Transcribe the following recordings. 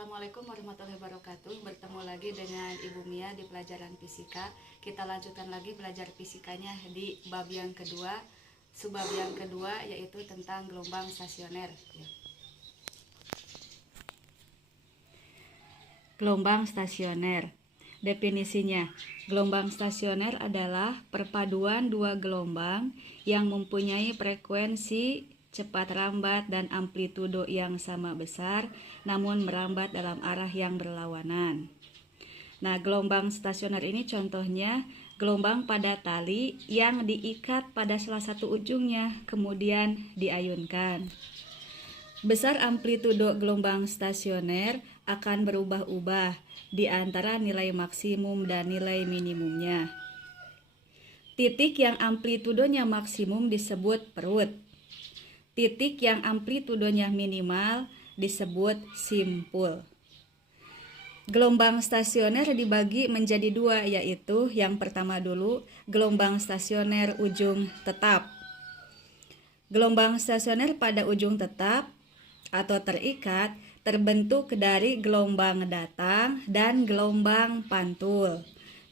Assalamualaikum warahmatullahi wabarakatuh. Bertemu lagi dengan Ibu Mia di pelajaran fisika. Kita lanjutkan lagi belajar fisikanya di bab yang kedua, subbab yang kedua, yaitu tentang gelombang stasioner. Gelombang stasioner. Definisinya, gelombang stasioner adalah perpaduan dua gelombang yang mempunyai frekuensi cepat rambat dan amplitudo yang sama besar, namun merambat dalam arah yang berlawanan. Nah, gelombang stasioner ini contohnya gelombang pada tali yang diikat pada salah satu ujungnya, kemudian diayunkan. Besar amplitudo gelombang stasioner akan berubah-ubah di antara nilai maksimum dan nilai minimumnya. Titik yang amplitudonya maksimum disebut perut. Titik yang amplitudonya minimal disebut simpul. Gelombang stasioner dibagi menjadi dua, yaitu yang pertama dulu gelombang stasioner ujung tetap. Gelombang stasioner pada ujung tetap atau terikat terbentuk dari gelombang datang dan gelombang pantul.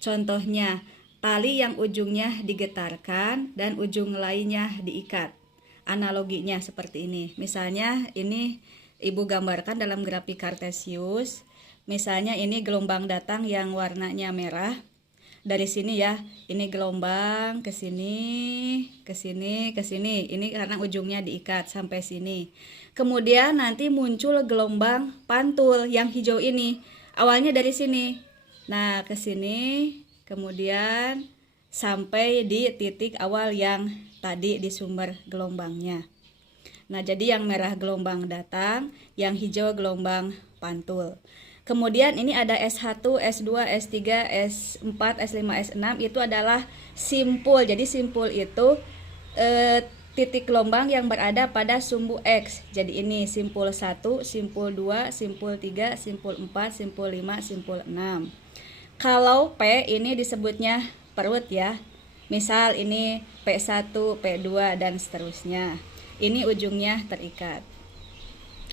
Contohnya, tali yang ujungnya digetarkan dan ujung lainnya diikat. Analoginya seperti ini. Misalnya ini Ibu gambarkan dalam grafik kartesius. Misalnya ini gelombang datang yang warnanya merah. Dari sini ya, ini gelombang ke sini, ke sini, ke sini. Ini karena ujungnya diikat sampai sini. Kemudian nanti muncul gelombang pantul yang hijau ini. Awalnya dari sini. Nah, ke sini, kemudian sampai di titik awal yang tadi di sumber gelombangnya. Nah, jadi yang merah gelombang datang, yang hijau gelombang pantul. Kemudian ini ada S1, S2, S3, S4, S5, S6 itu adalah simpul. Jadi simpul itu titik gelombang yang berada pada sumbu X. Jadi ini simpul 1, simpul 2, simpul 3, simpul 4, simpul 5, simpul 6. Kalau P ini disebutnya perut ya. Misal ini P1, P2 dan seterusnya. Ini ujungnya terikat.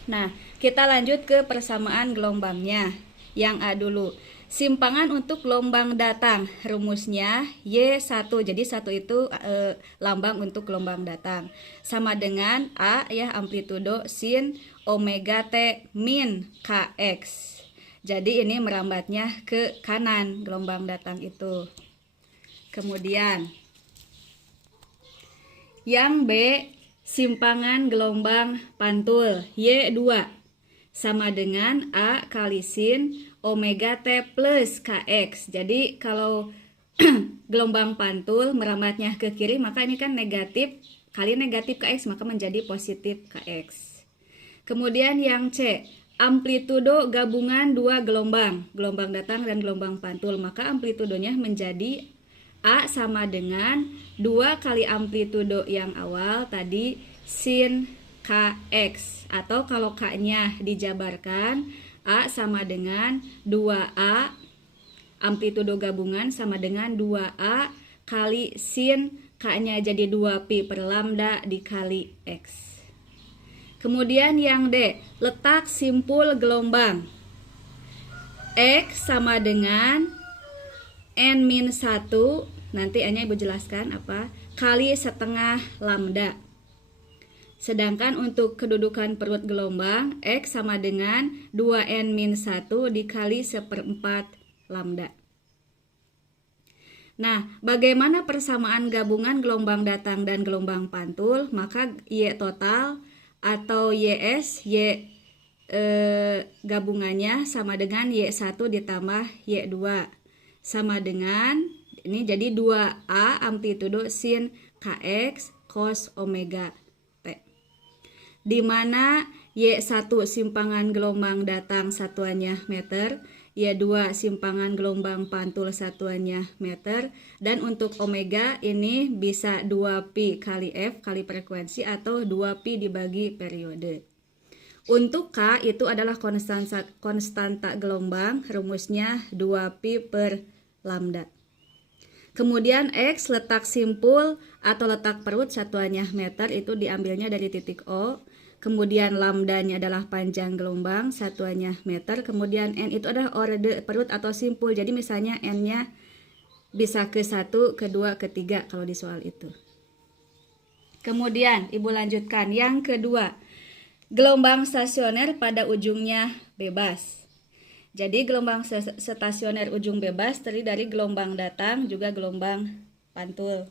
Nah, kita lanjut ke persamaan gelombangnya. Yang A dulu. Simpangan untuk gelombang datang. Rumusnya Y1. Jadi 1 itu lambang untuk gelombang datang. Sama dengan A ya, amplitudo sin omega T min Kx. Jadi ini merambatnya ke kanan gelombang datang itu. Kemudian yang B, simpangan gelombang pantul Y2 sama dengan A kali sin omega T plus Kx. Jadi kalau gelombang pantul merambatnya ke kiri, maka ini kan negatif kali negatif Kx, maka menjadi positif Kx. Kemudian yang C, amplitudo gabungan dua gelombang, gelombang datang dan gelombang pantul, maka amplitudonya menjadi A sama dengan 2 kali amplitudo yang awal tadi sin Kx. Atau kalau K-nya dijabarkan, A sama dengan 2A, amplitudo gabungan sama dengan 2A kali sin K-nya jadi 2pi per lambda dikali X. Kemudian yang D, letak simpul gelombang. X sama dengan N-1, nanti hanya Ibu jelaskan apa, kali setengah lambda. Sedangkan untuk kedudukan perut gelombang, X sama dengan 2N-1 dikali 1/4 lambda. Nah, bagaimana persamaan gabungan gelombang datang dan gelombang pantul? Maka Y total atau YS, gabungannya sama dengan Y1 ditambah Y2. Sama dengan, ini jadi 2A amplitudo sin Kx cos omega T. Di mana Y1 simpangan gelombang datang satuannya meter, Y2 simpangan gelombang pantul satuannya meter, dan untuk omega ini bisa 2pi kali F kali frekuensi atau 2pi dibagi periode. Untuk K itu adalah konstanta gelombang, rumusnya 2pi per lambda. Kemudian X, letak simpul atau letak perut satuannya meter, itu diambilnya dari titik O. kemudian lambdanya adalah panjang gelombang, satuannya meter, kemudian N itu adalah orde perut atau simpul. Jadi misalnya N-nya bisa ke 1, ke 2, ke 3 kalau di soal itu. Kemudian Ibu lanjutkan. Yang kedua, gelombang stasioner pada ujungnya bebas. Jadi gelombang stasioner ujung bebas terdiri dari gelombang datang juga gelombang pantul.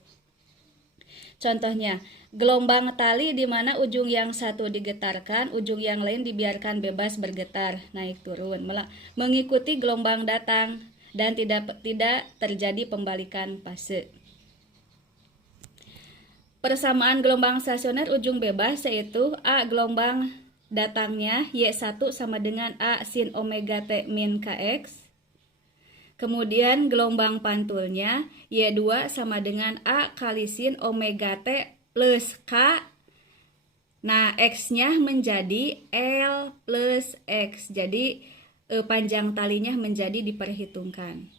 Contohnya, gelombang tali di mana ujung yang satu digetarkan, ujung yang lain dibiarkan bebas bergetar, naik turun, mengikuti gelombang datang dan tidak terjadi pembalikan fase. Persamaan gelombang stasioner ujung bebas yaitu A gelombang datangnya Y1 sama dengan A sin omega T min Kx. Kemudian gelombang pantulnya Y2 sama dengan A kali sin omega T plus K. Nah, X-nya menjadi L plus X. Jadi panjang talinya menjadi diperhitungkan.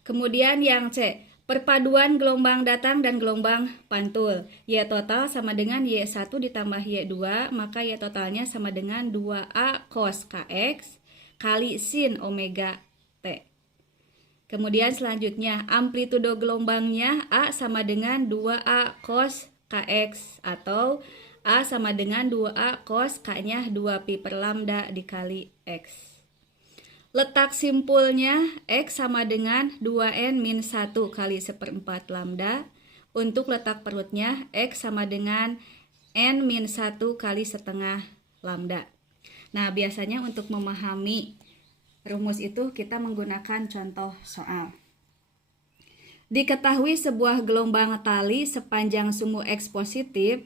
Kemudian yang C, perpaduan gelombang datang dan gelombang pantul. Y total sama dengan Y1 ditambah Y2, maka Y totalnya sama dengan 2A cos Kx kali sin omega T. Kemudian selanjutnya, amplitudo gelombangnya A sama dengan 2A cos Kx atau A sama dengan 2A cos K-nya 2pi per lambda dikali X. Letak simpulnya X sama dengan 2N min 1 kali 1/4 lambda. Untuk letak perutnya X sama dengan N min 1 kali setengah lambda. Nah, biasanya untuk memahami rumus itu kita menggunakan contoh soal. Diketahui sebuah gelombang tali sepanjang sumbu X positif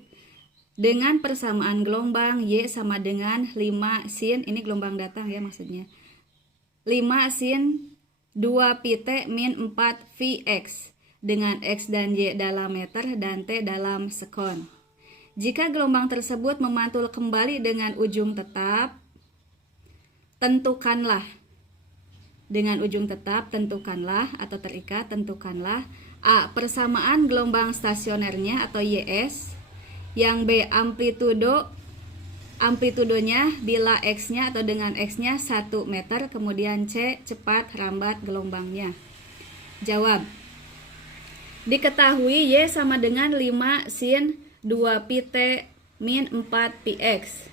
dengan persamaan gelombang Y sama dengan 5 sin, ini gelombang datang ya maksudnya, 5 sin 2 pi T min 4 Vx dengan X dan Y dalam meter dan T dalam sekon. Jika gelombang tersebut memantul kembali dengan ujung tetap, tentukanlah. Dengan ujung tetap tentukanlah atau terikat tentukanlah A. Persamaan gelombang stasionernya atau YS. Yang B. Amplitudonya bila X-nya atau dengan X-nya 1 meter. Kemudian C. Cepat rambat gelombangnya. Jawab. Diketahui Y sama dengan 5 sin 2 pi T min 4 pi X.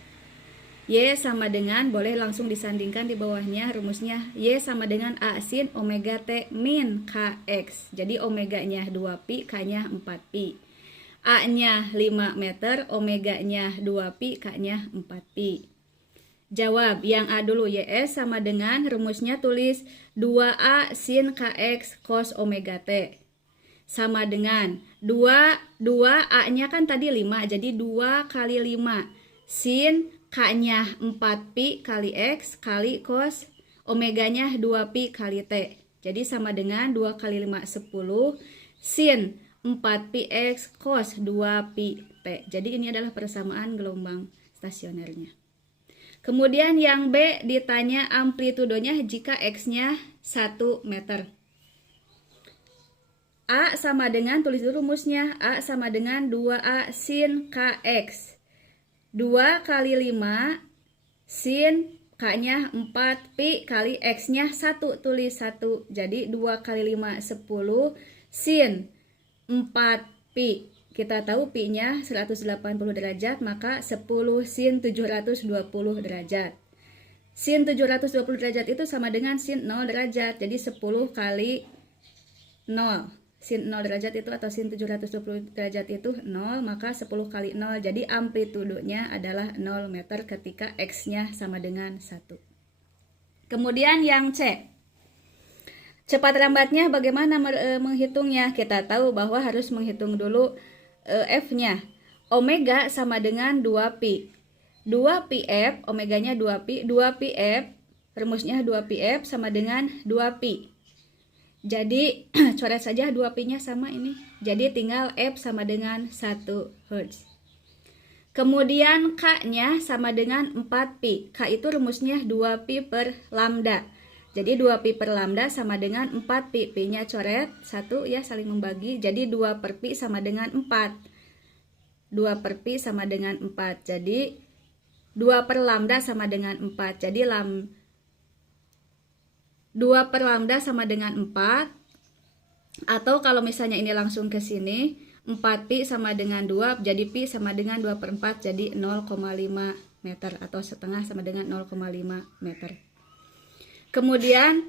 Y sama dengan, boleh langsung disandingkan di bawahnya rumusnya, Y sama dengan A sin omega T min Kx. Jadi omeganya 2pi, K-nya 4pi. A-nya 5 meter, omeganya 2pi, K-nya 4pi. Jawab, yang A dulu, YS sama dengan, rumusnya tulis 2A sin Kx cos omega T. Sama dengan 2 A-nya kan tadi 5, jadi 2 kali 5 sin K-nya 4pi kali X kali cos omeganya 2pi kali T. Jadi sama dengan 2 kali 5 10 sin 4pi X cos 2pi T. Jadi ini adalah persamaan gelombang stasionernya. Kemudian yang B ditanya amplitudonya jika X-nya 1 meter. A sama dengan, tulis dulu rumusnya, A sama dengan 2A sin Kx. 2 kali 5 sin K-nya 4pi kali X-nya 1, tulis 1. Jadi 2 kali 5 10 sin 4pi. Kita tahu pi-nya 180 derajat, maka 10 sin 720 derajat. Sin 720 derajat itu sama dengan sin 0 derajat. Jadi 10 kali 0. Sin 0 derajat itu atau sin 720 derajat itu 0, maka 10 kali 0. Jadi amplitudonya adalah 0 meter ketika X-nya sama dengan 1. Kemudian yang C. Cepat rambatnya bagaimana menghitungnya? Kita tahu bahwa harus menghitung dulu F-nya. Omega sama dengan 2pi. 2pi F, omeganya 2pi. 2pi F, rumusnya 2pi F sama dengan 2pi. Jadi coret saja 2pi-nya sama ini. Jadi tinggal F sama dengan 1 Hz. Kemudian K-nya sama dengan 4pi. K itu rumusnya 2pi per lambda. Jadi 2pi per lambda sama dengan 4pi. Pi-nya coret 1 ya, saling membagi. Jadi 2 per pi sama dengan 4. 2 per pi sama dengan 4. Jadi 2 per lambda sama dengan 4. Jadi 2 per lambda sama dengan 4. Atau kalau misalnya ini langsung ke sini, 4 pi sama dengan 2, jadi pi sama dengan 2 per 4, jadi 0,5 meter. Atau setengah sama dengan 0,5 meter. Kemudian,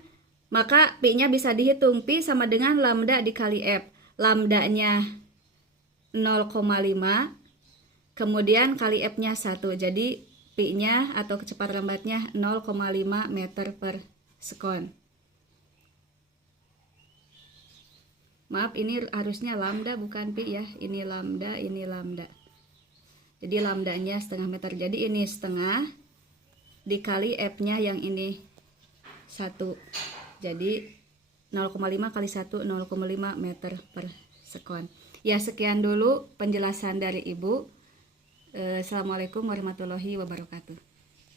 maka pi-nya bisa dihitung. Pi sama dengan lambda dikali F. Lambdanya 0,5, kemudian kali F-nya 1. Jadi, pi-nya atau kecepatan lambatnya 0,5 meter per sekon. Maaf, ini harusnya lambda bukan pi ya. Ini lambda, ini lambda. Jadi lambdanya setengah meter. Jadi ini setengah dikali F-nya yang ini 1. Jadi 0,5 kali 1, 0,5 meter per sekon. Ya, sekian dulu penjelasan dari Ibu. Assalamualaikum warahmatullahi wabarakatuh.